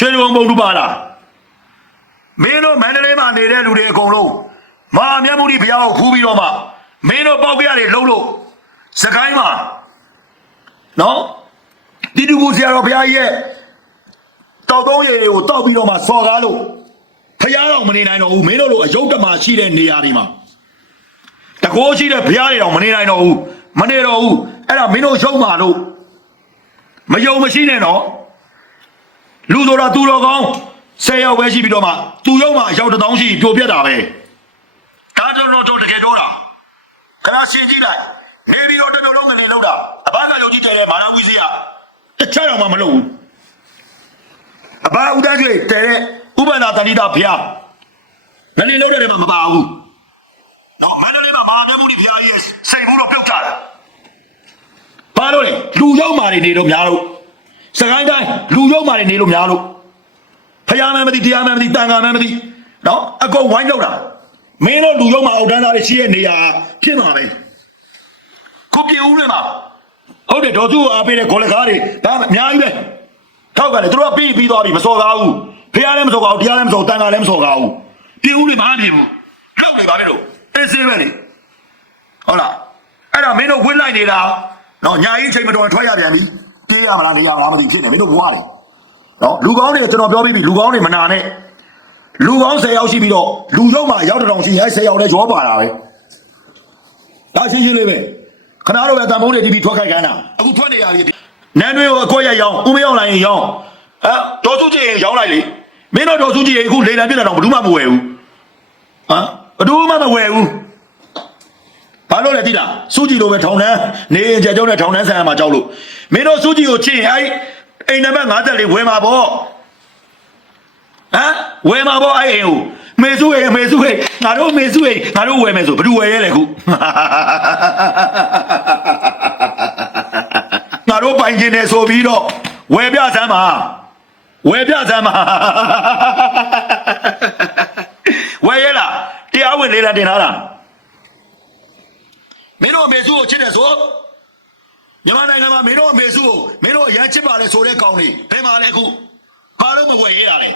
ရွှေဘုံဘုံတူပါလားမင်းတို့မန္တလေးမှာနေတဲ့လူတွေအကုန်လုံးမဟာမြတ်မုဒိဘုရားကိုဖူးပြီးတော့မှမင်းတို့ပေါက်ပြရတယ်လှုပ်လို့စကိုင်းမှာနော်တိတူကိုဆရာတော်ဘုရားကြီးရဲ့တောက်သုံးရည်တွေကိုတောက်ပြီးတော့မှစော်ကားလို့ဘုရားတော်မနေနိုင်တော့ဘူးမင်းတို့လိုအယုတ်တမရှိတဲ့နေရာတွေမှာတကောရှိတဲ့ဘုရားတွေတော့မနေနိုင်တော့ဘူးမနေတော့ဘူးအဲ့ဒါမင်းတို့ရှုံးပါလို့မယုံမရှိနဲ့နော် လူဆိုတာသူတော်ကောင်း10ယောက်ပဲရှိပြီးတော့မှသူရောက်မှအယောက်တစ်သောင်းရှိပြိုပြက်တာပဲဒါကြောင့်တော့တကယ်ပြောတာခဏရှင်းကြည့်လိုက်နေပြီးတော့တစ်မျိုးလုံးငနေလောက်တာအဘကယုံကြည်တယ်လေမာနဝီစီကတစ်ချက်တော့မှမလုပ်ဘူးအဘဦးသားကျွေတဲတဲ့ဥပန္နာတဏိတာဘုရားငနေလောက်တယ်မှာမပါဘူးတော့မန္တလေးမှာမဟာမြတ်မုနိဘုရားကြီးရဲ့စိတ်ဘူးတော့ပြုတ်ကြတယ်ဘာလို့လဲလူရောက်မာတွေနေတော့များလို့ စကိုင်းတိုင်းလူရုံမာတွေနေလို့များလို့ဖယားမန်းမသိတရားမန်းမသိတန်ခါမန်းမသိနော်အကုန်ဝိုင်းလောက်တာမင်းတို့လူရုံမာအောက်တန်းသားတွေရှိတဲ့နေရာဖြစ်မှာပဲခုပြေဦးတွေမှာဟုတ်တယ်ဒေါ်သူအားပေးတဲ့ခေါ်လက်ကားတွေဒါအများကြီးပဲထောက်ကလည်းသူတို့ကပြီးပြီးသွားပြီမစော်ကားဘူးဖယားလည်းမစော်ကားဘူးတရားလည်းမစော်တန်ခါလည်းမစော်ကားဘူးပြေဦးတွေမှာမဖြစ်ဘူးလောက်နေပါလေတို့အေးစေးပဲလေဟုတ်လားအဲ့ဒါမင်းတို့ဝစ်လိုက်နေတာနော်ညာကြီးချိန်မတော်ထွက်ရပြန်ပြီ ပြေးရမလားနေရမလားမသိဖြစ်နေမင်းတို့ဘွားတယ်နော်လူကောင်းတွေကျွန်တော်ပြောပြီးပြီလူကောင်းတွေမနာနဲ့လူကောင်း10ယောက်ရှိပြီးတော့လူရုံမှာရောက်တောင်ရှိအဲ10ယောက်လည်းရောပါတာပဲဒါရှင်းရှင်းလေးပဲခဏတော့ပဲတန်ဖုံးတွေတီးပြီးထွက်ခိုက်ခိုင်းတာအခုထွက်နေရပြီနန်းတွေကိုအကွက်ရရောင်းဦးမရောက်လိုက်ရင်ရောင်းအဲဒေါ်စုကြည့်ရင်ရောင်းလိုက်လေမင်းတို့ဒေါ်စုကြည့်ရင်အခုလေလံပြစ်တာတော့ဘယ်သူမှမဝယ်ဘူးဟမ်ဘယ်သူမှမဝယ်ဘူး ဘာလို့လဲသိလားစူးကြည့်လို့ပဲထောင်တန်းနေရင်ကြကြောင်းနဲ့ထောင်တန်းဆန်ရမှာကြောက်လို့မင်းတို့စူးကြည့်ကိုချစ်ရင်အဲ့အိမ်နံပါတ်54ဝယ်မှာပေါ့ဟမ်ဝယ်မှာပေါ့အဲ့အိမ်ကိုမေစုရေမေစုရေငါတို့မေစုရေငါတို့ဝယ်မယ်ဆိုဘယ်သူဝယ်ရဲလဲခုငါတို့ပိုင်ကျင်တယ်ဆိုပြီးတော့ဝယ်ပြစမ်းပါဝယ်ပြစမ်းပါဝယ်ရဲလားတရားဝင်လေးလာတင်ထားတာ မင်းတို့အမေစုကိုချစ်တယ်ဆိုမြန်မာနိုင်ငံမှာမင်းတို့အမေစုကိုမင်းတို့အရန်ချစ်ပါလေဆိုတဲ့ကောင်လေးဘယ်မှာလဲအခုဘာလို့မဝယ်ရတာလဲ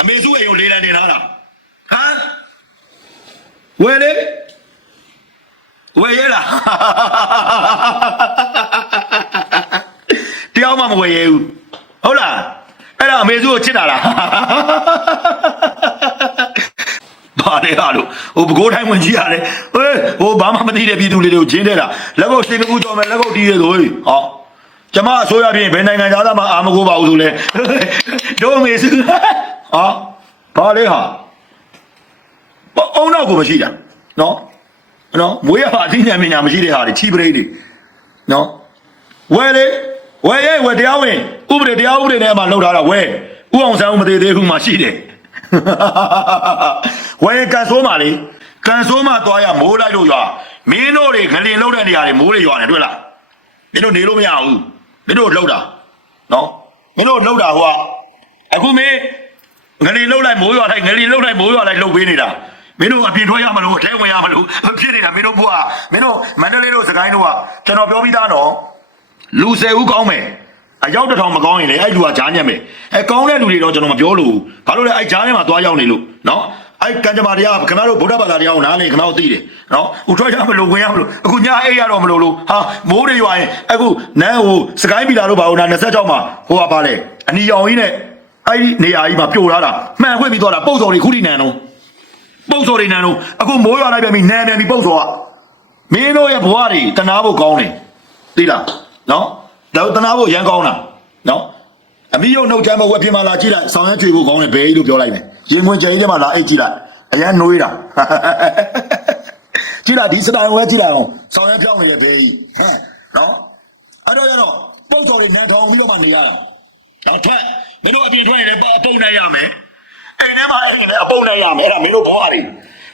အမေစုအိမ်ကိုလေးလံတင်ထားတာဟမ်ဝယ်လေဝယ်ရလားတရားမှမဝယ်ရဘူးဟုတ်လားအဲ့ဒါအမေစုကိုချစ်တာလားပါလေဟာလို့ဟိုဘကိုးတိုင်းဝင်ကြီးရတယ် ဟေးဟိုဘာမှမသိတဲ့ပြည်သူလေးတွေကိုဂျင်းတဲ့တာလက်ကုပ်ရှင်ကူကြော်မယ်လက်ကုပ်တီးရဆိုဟေးဟောကျမအစိုးရပြင်ဘယ်နိုင်ငံသားမှအာမကိုပါဘူးဆိုလဲတို့မေစုဟာဘာလေဟာအုံနောက်ကိုမရှိတာနော်နော်မွေးရပါအသိဉာဏ်ပညာမရှိတဲ့ဟာတွေချီပရိတ်တွေနော်ဝယ်လေဝယ်ရဲ့ဝယ်တရားဝင်ဥပဒေတရားဥပဒေနဲ့မှလောက်ထားတာဝယ်ဥအောင်ဆန်းဦးမသေးသေးဘူးမှရှိတယ်ဝယ်ကန်ဆိုးမှလေ ကန်ဆိုးမှသွားရမိုးလိုက်လို့ရွာမင်းတို့တွေဂလင်လောက်တဲ့နေရာတွေမိုးတွေရွာနေတွေ့လားမင်းတို့နေလို့မရဘူးမင်းတို့လှုပ်တာနော်မင်းတို့လှုပ်တာဟိုကအခုမင်းငလင်လှုပ်လိုက်မိုးရွာလိုက်ငလင်လှုပ်လိုက်မိုးရွာလိုက်လှုပ်ပေးနေတာမင်းတို့အပြင်ထွက်ရမလို့အထဲဝင်ရမလို့ဖြစ်နေတာမင်းတို့ဘုရားမင်းတို့မန္တလေးတို့စကိုင်းတို့ကကျွန်တော်ပြောပြီးသားနော်လူ၁၀ဦးကောင်းမယ်အရောက်တစ်ထောင်မကောင်းရင်လေအဲ့လူကဂျားညက်မယ်အဲကောင်းတဲ့လူတွေတော့ကျွန်တော်မပြောလို့ဘာလို့လဲအဲ့ဂျားထဲမှာသွားရောက်နေလို့နော် အဲ့ကံကြမ္မာတရားခင်ဗျားတို့ဗုဒ္ဓဘာသာတရားကိုနားနေခင်ဗျားတို့သိတယ်နော်ဥထွက်ရမလို့ဝင်ရမလို့အခုညအိတ်ရတော့မလို့လို့ဟာမိုးတွေရွာရင်အခုနန်းဟိုစကိုင်းပီလာတို့ဘာလို့နာ26မှာဟိုကပါလေအနီရောင်ကြီးနဲ့အဲ့ဒီနေရာကြီးမှာပြိုထားတာမှန်ခွင့်ပြီးသွားတာပုံစော်တွေခုထိနန်းတော့ပုံစော်တွေနန်းတော့အခုမိုးရွာလိုက်ပြန်ပြီနန်းပြန်ပြီပုံစော်ကမင်းတို့ရဲ့ဘဝတွေတနာဖို့ကောင်းတယ်သိလားနော်ဒါတနာဖို့ရမ်းကောင်းတာနော်အမိရုံနှုတ်ချမ်းမဝက်ပြင်းမလာကြည့်လိုက်ဆောင်းရဲကြွေဖို့ကောင်းတယ်ဘယ်ကြီးလို့ပြောလိုက်မယ် ရင်ဝင်ကြိမ်ထဲမှာလာအိတ်ကြည့်လိုက်အရန်နှွေးတာကြည့်လိုက်ဒီစတိုင်ဝဲကြည့်လိုက်အောင်ဆောင်းရဲဖြောင်းနေတဲ့ဘယ်ကြီးဟမ်နော်အဲ့တော့ရတော့ပုတ်တော်တွေနန်းထောင်ပြီးတော့မှနေရတာတော့ထက်မင်းတို့အပြင်ထွက်ရင်လည်းအပုံနဲ့ရမယ်အိမ်ထဲမှာအိမ်နဲ့အပုံနဲ့ရမယ်အဲ့ဒါမင်းတို့ဘဝတွေ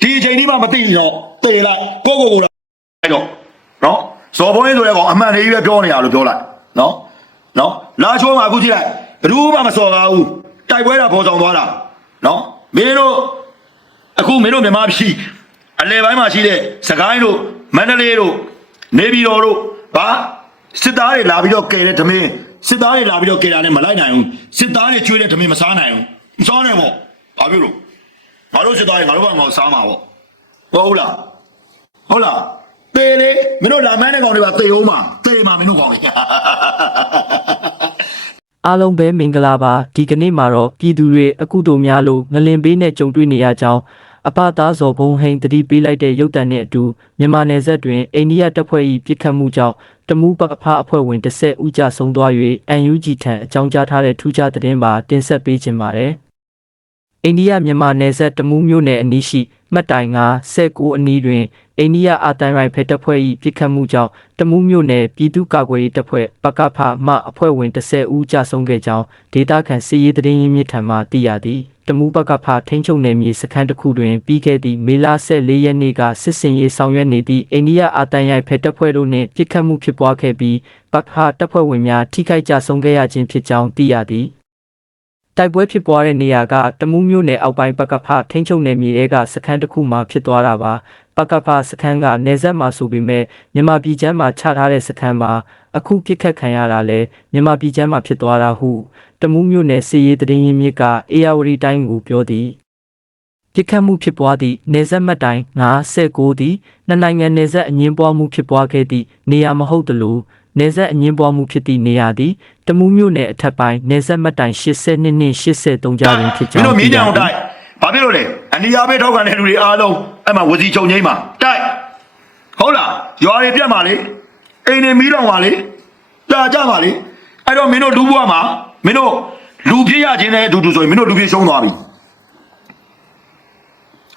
ဒီအချိန်ဒီမှမသိရင်တော့တေလိုက်ကိုကိုကိုတော့အဲ့တော့နော်ဇော်ဘုန်းကြီးဆိုတဲ့ကောင်အမှန်တည်းပဲပြောနေရလို့ပြောလိုက်နော်နော်လာချိုးမှာအခုကြည့်လိုက်ဘယ်သူမှမစော်ကားဘူးတိုက်ပွဲတာပေါ်ဆောင်သွားတာ နော်မင်းတို့အခုမင်းတို့မြန်မာပြည်အလဲပိုင်းမှာရှိတဲ့စကိုင်းတို့မန္တလေးတို့နေပြည်တော်တို့ဗာစစ်သားတွေလာပြီးတော့ကယ်တဲ့ဓမင်းစစ်သားတွေလာပြီးတော့ကေတာနဲ့မလိုက်နိုင်ဘူးစစ်သားတွေကျွေးတဲ့ဓမင်းမစားနိုင်ဘူးမစားနိုင်ပေါ့ဘာဖြစ်လို့ငါတို့စစ်သားတွေငါတို့ဘာငါစားမှာပေါ့ဟုတ်လားဟုတ်လားတေးလေမင်းတို့လာမန်းတဲ့ကောင်တွေပါတေးအောင်မှာတေးမှာမင်းတို့ကောင်တွေ အားလုံးပဲမင်္ဂလာပါဒီကနေ့မှာတော့ပြည်သူတွေအကုသိုလ်များလို့ငလင်ပေးနဲ့ကြုံတွေ့နေရကြောင်းအပသားဇော်ဘုံဟိန်တတိပေးလိုက်တဲ့ရုပ်တံနဲ့အတူမြန်မာနယ်စပ်တွင်အိန္ဒိယတပ်ဖွဲ့၏ပြစ်ခတ်မှုကြောင့်တမူးပကဖအဖွဲ့ဝင်10ဦးကြဆုံးသွား၍ UNG ထံအကြောင်းကြားထားတဲ့ထူးခြားသတင်းပါတင်ဆက်ပေးခြင်းပါတယ်အိန္ဒိယမြန်မာနယ်စပ်တမူးမြို့နယ်အနီးရှိ မှတ်တိုင်က19အနီးတွင်အိန္ဒိယအာတန်ရိုင်ဖက်တပ်ဖွဲ့၏ပြစ်ခတ်မှုကြောင့်တမူးမြို့နယ်ပြည်သူ့ကာကွယ်ရေးတပ်ဖွဲ့ပကဖမှအဖွဲ့ဝင်10ဦးကြာဆုံးခဲ့ကြောင်းဒေတာခန်စီရေးသတင်းရင်းမြစ်ထံမှသိရသည်တမူးပကဖထိန်းချုပ်နယ်မြေစခန်းတစ်ခုတွင်ပြီးခဲ့သည့်မေလ14ရက်နေ့ကစစ်စင်ရေးဆောင်ရွက်နေသည့်အိန္ဒိယအာတန်ရိုင်ဖက်တပ်ဖွဲ့တို့နှင့်ပြစ်ခတ်မှုဖြစ်ပွားခဲ့ပြီးပကဖတပ်ဖွဲ့ဝင်များထိခိုက်ကြဆုံးခဲ့ရခြင်းဖြစ်ကြောင်းသိရသည် တိုက်ပွဲဖြစ်ပွားတဲ့နေရာကတမူးမြို့နယ်အောက်ပိုင်းပကဖထိန်းချုပ်နယ်မြေတွေကစခန်းတစ်ခုမှဖြစ်သွားတာပါပကဖစခန်းကနေဆက်မှာဆိုပေမဲ့မြန်မာပြည်ချမ်းမှာချထားတဲ့စခန်းမှာအခုပြစ်ခတ်ခံရတာလဲမြန်မာပြည်ချမ်းမှာဖြစ်သွားတာဟုတမူးမြို့နယ်စီရေးတရင်ရင်းမြစ်ကအေယာဝတီတိုင်းကိုပြောသည်ပြစ်ခတ်မှုဖြစ်ပွားသည့်နေဆက်မှတ်တိုင်919သည်နှစ်နိုင်ငံနေဆက်အငင်းပွားမှုဖြစ်ပွားခဲ့သည့်နေရာမဟုတ်သလို နေဆက်အငင်းပွားမှုဖြစ်သည့်နေရာသည်တမူးမြို့နယ်အထက်ပိုင်းနေဆက်မှတ်တိုင်82နှင့်83ကြားတွင်ဖြစ်ကြောင်းမင်းတို့မြင်းကြအောင်တိုက်ဘာဖြစ်လို့လဲအနီယာဘေးထောက်ခံတဲ့လူတွေအားလုံးအဲ့မှာဝစီချုပ်ငိမ့်မှာတိုက်ဟုတ်လားရွာတွေပြတ်မှာလေအိမ်တွေမီးလောင်ပါလေတာကြပါလေအဲ့တော့မင်းတို့လူဘွားမှာမင်းတို့လူဖြစ်ရခြင်းနဲ့အတူတူဆိုရင်မင်းတို့လူဖြစ်ရှုံးသွားပြီ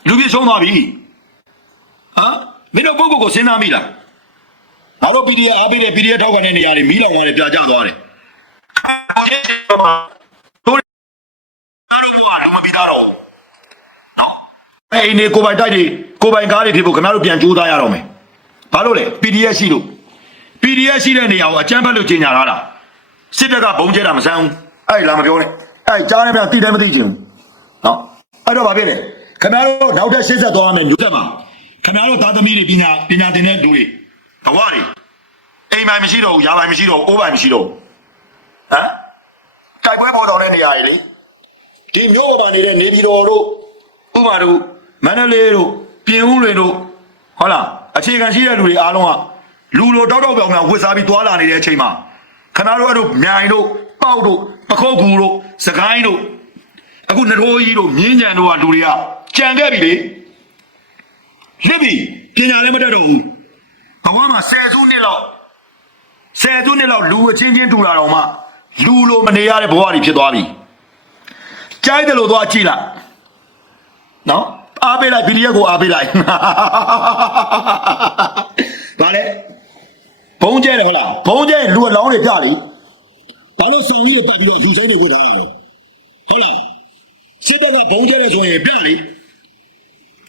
လူဖြစ်ရှုံးသွားပြီဟမ်မင်းတို့ပုဂ္ဂိုလ်ကိုစဉ်းစားမိလား ငါတို့ PDF အားပေးတဲ့ PDF ထောက်ခံတဲ့နေရာတွေမီးလောင်သွားတယ်ပြာကျသွားတယ်တို့မပြီးသားတော့အဲ့ဒီနေကိုပိုင်တိုက်တွေကိုပိုင်ကားတွေဖြစ်ဖို့ခင်ဗျားတို့ပြန်ကြိုးစားရတော့မယ်ဘာလို့လဲ PDF ရှိလို့ PDF ရှိတဲ့နေရာကိုအကြမ်းဖက်လို့ကြီးညာလာတာစစ်တပ်ကဘုံကျဲတာမဆန်းဘူးအဲ့လာမပြောနဲ့အဲ့ကြားနေပြန်တိတယ်မသိချင်ဘူးနော်အဲ့တော့ဘာဖြစ်လဲခင်ဗျားတို့နောက်ထပ်ရှင်းဆက်သွားမယ်မျိုးဆက်မှာခင်ဗျားတို့သားသမီးတွေပညာပညာသင်တဲ့လူတွေ ဘဝတွေအိမ်ပိုင်မရှိတော့ဘူးယာပိုင်မရှိတော့ဘူးအိုးပိုင်မရှိတော့ဘူးဟမ်တိုက်ပွဲပေါ်တော်တဲ့နေရာတွေလေဒီမျိုးပေါ်မှာနေတဲ့နေပြည်တော်တို့ဥပမာတို့မန္တလေးတို့ပြင်ဦးလွင်တို့ဟုတ်လားအခြေခံရှိတဲ့လူတွေအားလုံးကလူလိုတောက်တောက်ပြောင်ပြောင်ဝစ်စားပြီးသွားလာနေတဲ့အချိန်မှာခဏတို့အဲ့တို့မြိုင်တို့ပေါက်တို့ပခုတ်ကူတို့စကိုင်းတို့အခုနထိုးကြီးတို့မြင်းကြံတို့ကလူတွေကကြံခဲ့ပြီလေလစ်ပြီပညာလည်းမတတ်တော့ဘူး ဘဝမှာဆယ်စုနှစ်လောက်ဆယ်စုနှစ်လောက်လူအချင်းချင်းတူတာတော့မှလူလိုမနေရတဲ့ဘဝတွေဖြစ်သွားပြီကြိုက်တယ်လို့သွားကြည့်လိုက်နော်အားပေးလိုက်ဗီဒီယိုကိုအားပေးလိုက်ဗာလေဘုံကျဲတယ်ဟုတ်လားဘုံကျဲလူအလောင်းတွေပြလိဘာလို့ဆောင်ကြီးတက်ပြီးတော့လူဆိုင်တွေကိုထားရလဲဟုတ်လားစစ်တပ်ကဘုံကျဲတယ်ဆိုရင်ပြလိ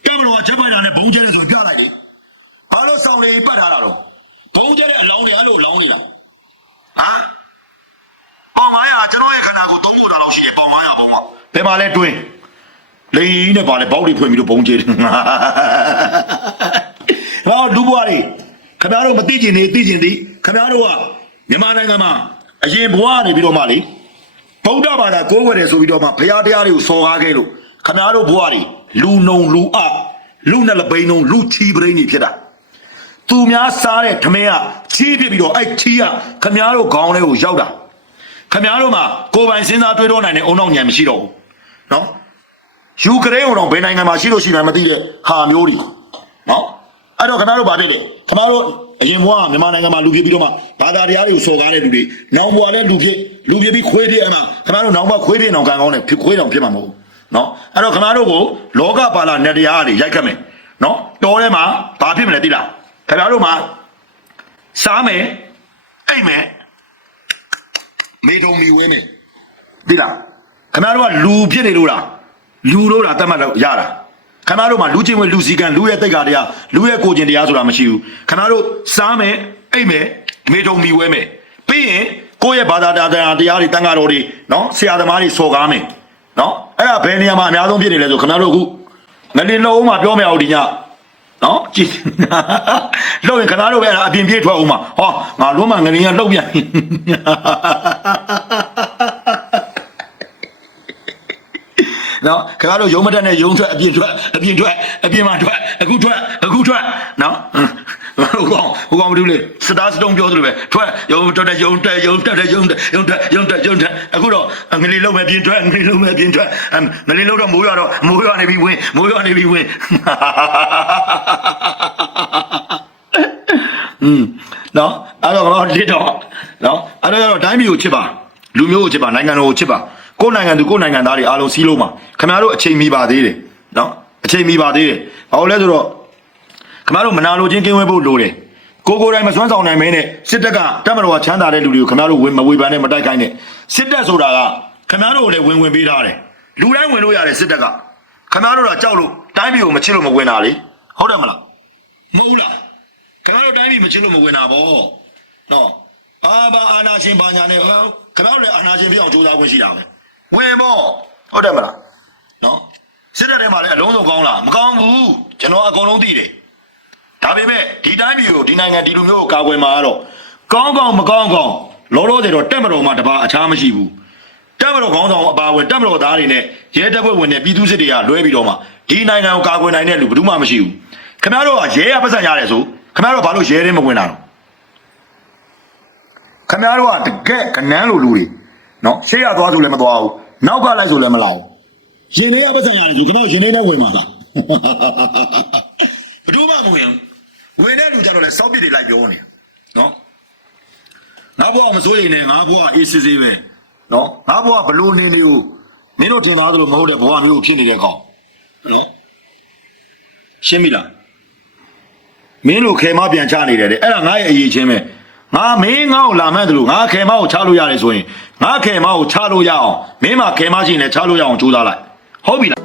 ကင်မရာချက်ပိုင်တာနဲ့ဘုံကျဲတယ်ဆိုပြလိုက်လေဘာ လို့ဆောင်လေးပတ်ထားတာတော့ဘုံကျဲတဲ့အလောင်းတွေအဲ့လိုလောင်းနေတာဟမ်ပေါင်900ကျွန်တော်ရဲ့ခန္ဓာကိုယ်သုံးဖို့တာလောက်ရှိတယ်ပေါင်900ပေါင်ပါဘယ်မှာလဲတွင်းလိန်နဲ့ပါလဲဘောက်တွေဖွင့်ပြီးတော့ဘုံကျဲတယ်ဟောလူဘွားတွေခင်ဗျားတို့မသိကျင်နေသိကျင်သည်ခင်ဗျားတို့ကမြန်မာနိုင်ငံမှာအရင်ဘွားနေပြီးတော့မှလေဗုဒ္ဓဘာသာကိုးကွယ်တယ်ဆိုပြီးတော့မှဘုရားတရားတွေကိုစော်ကားခဲ့လို့ခင်ဗျားတို့ဘွားတွေလူနုံလူအလူနဲ့လပိန်နုံလူချီပရိန်တွေဖြစ်တာ သူများစားတဲ့ထမင်းကချီးဖြစ်ပြီးတော့အဲ့ချီးကခမားတို့ခေါင်းထဲကိုရောက်တာခမားတို့မှာကိုယ်ပိုင်စဉ်းစားတွေးတော့နိုင်တဲ့အုံနောက်ညံမရှိတော့ဘူးနော်ယူကရိန်းကတော့ဘယ်နိုင်ငံမှာရှိလို့ရှိတယ်မသိတဲ့ဟာမျိုးတွေနော်အဲ့တော့ခမားတို့ဗာဖြစ်တယ်ခမားတို့အရင်ဘဝကမြန်မာနိုင်ငံမှာလူဖြစ်ပြီးတော့မှဘာသာတရားတွေကိုစော်ကားတဲ့လူတွေနောင်ဘဝလည်းလူဖြစ်လူဖြစ်ပြီးခွေးဖြစ်အမှခမားတို့နောင်ဘဝခွေးဖြစ်အောင်ကံကောင်းတယ်ဖြစ်ခွေးတောင်ဖြစ်မှာမဟုတ်ဘူးနော်အဲ့တော့ခမားတို့ကိုလောကပါလာနဲ့တရားတွေရိုက်ခတ်မယ်နော်တော်ထဲမှာဘာဖြစ်မလဲသိလား ခင်ဗျားတို့မှာစားမယ်အိတ်မယ်မေတုံမီဝဲမယ်ဒီလားခင်ဗျားတို့ကလူဖြစ်နေလို့လားလူလို့လားတတ်မှတ်လို့ရတာခင်ဗျားတို့မှာလူချင်းဝင်လူစည်းကံလူရဲ့တိတ်ကတရားလူရဲ့ကိုကျင်တရားဆိုတာမရှိဘူးခင်ဗျားတို့စားမယ်အိတ်မယ်မေတုံမီဝဲမယ်ပြီးရင်ကိုယ့်ရဲ့ဘာသာတရားတရားတွေတန်ဃာတော်တွေနော်ဆရာသမားတွေစော်ကားမယ်နော်အဲ့ဒါဘယ်နေရာမှာအများဆုံးဖြစ်နေလဲဆိုခင်ဗျားတို့အခုငလင်းလုံးမှာပြောမရဘူးဒီည နော်ကြည့်လှုပ်ရင်ခဏတော့ပဲအဲ့ဒါအပြင်ပြေးထွက်အောင်မှာဟောငါလုံးမငရင်းကလှုပ်ပြန်နော်ခင်ဗျားတို့ရုံမတက်နဲ့ရုံထွက်အပြင်ထွက်အပြင်ထွက်အပြင်မှာထွက်အခုထွက်အခုထွက်နော် ဟိုကောင်ဟိုကောင်မတူလေစတားစတုံးပြောသလိုပဲထွက်ယုံထွက်တဲ့ယုံတက်ယုံတက်တဲ့ယုံတက်ယုံတက်ယုံတက်ယုံတက်အခုတော့ငလီလုံးပဲပြင်ထွက်ငလီလုံးပဲပြင်ထွက်ငလီလုံးတော့မိုးရွာတော့မိုးရွာနေပြီဝင်မိုးရွာနေပြီဝင်อืมနော်အဲ့တော့တော့လစ်တော့နော်အဲ့တော့တော့တိုင်းပြည်ကိုချစ်ပါလူမျိုးကိုချစ်ပါနိုင်ငံတော်ကိုချစ်ပါကိုယ်နိုင်ငံသူကိုယ်နိုင်ငံသားတွေအားလုံးစီးလို့ပါခင်ဗျားတို့အချိန်မီပါသေးတယ်နော်အချိန်မီပါသေးတယ်ဘာလို့လဲဆိုတော့ ခင်ဗျားတို့မနာလိုချင်းကင်းဝဲဖို့လိုတယ်ကိုကိုယ်တိုင်မစွမ်းဆောင်နိုင်မင်းနဲ့စစ်တပ်ကတပ်မတော်ကချမ်းသာတဲ့လူတွေကိုခင်ဗျားတို့ဝင်မဝေဖန်နဲ့မတိုက်ခိုင်းနဲ့စစ်တပ်ဆိုတာကခင်ဗျားတို့ကိုလည်းဝင်ဝင်ပေးထားတယ်လူတိုင်းဝင်လို့ရတယ်စစ်တပ်ကခင်ဗျားတို့ကကြောက်လို့တိုင်းပြည်ကိုမချစ်လို့မဝင်တာလေဟုတ်တယ်မလားမဟုတ်လားခင်ဗျားတို့တိုင်းပြည်မချစ်လို့မဝင်တာဗောနော်အာဘာအာနာရှင်ဘာညာနဲ့ဟောခင်ဗျားတို့လည်းအာနာရှင်ပြအောင်ကြိုးစားခွင့်ရှိတာပဲဝင်ဗောဟုတ်တယ်မလားနော်စစ်တပ်ထဲမှာလည်းအလုံးစုံကောင်းလားမကောင်းဘူးကျွန်တော်အကုန်လုံးသိတယ် ဒါပေမဲ့ဒီတိုင်းပြည်ကိုဒီနိုင်ငံဒီလူမျိုးကိုကာကွယ်မှာကတော့ကောင်းကောင်းမကောင်းကောင်းလောလောဆယ်တော့တက်မတော်မှာတပါအခြားမရှိဘူးတက်မတော်ခေါင်းဆောင်အပါဝင်တက်မတော်သားတွေနဲ့ရဲတပ်ဖွဲ့ဝင်တဲ့ပြည်သူစစ်တွေကလွဲပြီးတော့မှဒီနိုင်ငံကိုကာကွယ်နိုင်တဲ့လူဘယ်သူမှမရှိဘူးခင်ဗျားတို့ကရဲရပတ်စံရတယ်ဆိုခင်ဗျားတို့ဘာလို့ရဲရဲမဝင်တာတော့ခင်ဗျားတို့ကတကယ်ကနန်းလိုလူတွေနော်ရှေ့ရသွားဆိုလည်းမသွားဘူးနောက်ကလိုက်ဆိုလည်းမလာဘူးရင်ထဲရပတ်စံရတယ်ဆိုခင်ဗျားတို့ရင်ထဲနဲ့ဝင်ပါလားဘယ်သူမှမဝင်ဘူး ဝင်တဲ့လူကြတော့လည်းစောက်ပစ်တွေလိုက်ပြောနေနော်ငါဘွားမစိုးရိမ်နဲ့ငါဘွားအေးစစ်စစ်ပဲနော်ငါဘွားဘလို့နေနေကိုနင်တို့ထင်သားသလိုမဟုတ်တဲ့ဘွားမျိုးဖြစ်နေတဲ့ကောင်နော်ရှင်းပြီလားမင်းတို့ခေမပြန်ချနေတယ်တဲ့အဲ့ဒါငါရဲ့အရေးချင်းပဲငါမင်းငါ့ကိုလာမှန်းတယ်လို့ငါခေမကိုချလို့ရတယ်ဆိုရင်ငါခေမကိုချလို့ရအောင်မင်းမခေမရှိရင်လည်းချလို့ရအောင်ကြိုးစားလိုက်ဟုတ်ပြီလား